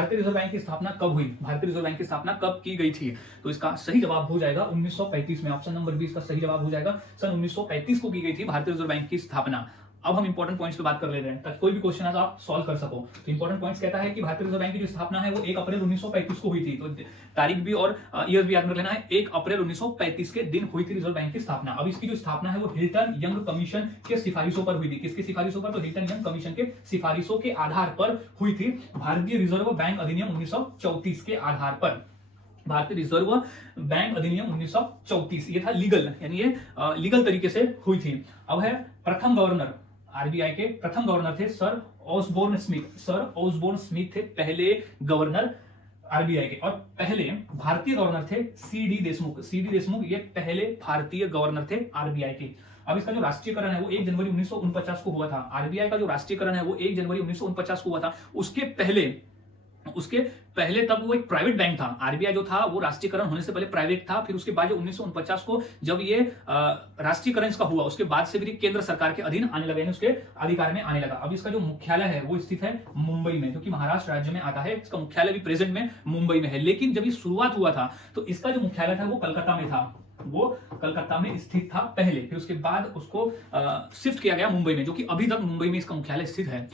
भारतीय reserve bank की स्थापना कब हुई, भारतीय रिजर्व बैंक की स्थापना कब की गई थी? तो इसका सही जवाब हो जाएगा 1935 में। ऑप्शन नंबर 20 का सही जवाब हो जाएगा सन 1935 को की गई थी भारतीय रिजर्व बैंक की स्थापना। अब हम इंपॉर्टेंट पॉइंट्स पे बात कर ले रहे हैं ताकि कोई भी क्वेश्चन है तो आप सॉल्व कर सको। तो इंपॉर्टेंट पॉइंट्स कहता है कि भारतीय रिजर्व बैंक की जो स्थापना है वो 1 अप्रैल 1935 को हुई थी। तो तारीख भी और ईयर भी याद रख लेना है। 1 अप्रैल 1935 के दिन हुई थी रिजर्व बैंक की स्थापना। अब इसकी जो स्थापना है वो हिल्टन यंग कमीशन के सिफारिशों पर हुई थी। किसकी सिफारिशों पर? तो हिल्टन यंग कमीशन के सिफारिशों के आधार पर हुई थी। भारतीय रिजर्व बैंक अधिनियम 1934 के आधार पर। भारतीय रिजर्व बैंक अधिनियम 1934 ये था लीगल, यानी ये लीगल तरीके से हुई थी। अब है प्रथम गवर्नर। आरबीआई के प्रथम गवर्नर थे sir Osborne Smith. Sir Osborne Smith थे पहले गवर्नर आरबीआई के। और पहले भारतीय गवर्नर थे सीडी देशमुख। सीडी देशमुख ये पहले भारतीय गवर्नर थे आरबीआई के। अब इसका जो राष्ट्रीयकरण है वो 1 जनवरी 1949 को हुआ था। आरबीआई का जो राष्ट्रीयकरण है वो 1 जनवरी 1949 को हुआ था। उसके पहले तब वो एक प्राइवेट बैंक था। आरबीआई जो था वो राष्ट्रीयकरण होने से पहले प्राइवेट था। फिर उसके बाद जो 1949 को जब ये राष्ट्रीयकरण इसका हुआ उसके बाद से भी केंद्र सरकार के अधीन आने लगा, यानी उसके अधिकार में आने लगा। अब इसका जो मुख्यालय है वो स्थित है मुंबई में, जो कि महाराष्ट्र राज्य में आता है। इसका मुख्यालय भी प्रेजेंट में मुंबई में है। लेकिन जब ये शुरुआत हुआ था तो इसका जो मुख्यालय था वो कलकत्ता में था। वो कलकत्ता में स्थित था पहले, फिर उसके बाद उसको शिफ्ट किया गया मुंबई में, जो कि अभी तक मुंबई में इसका मुख्यालय स्थित है।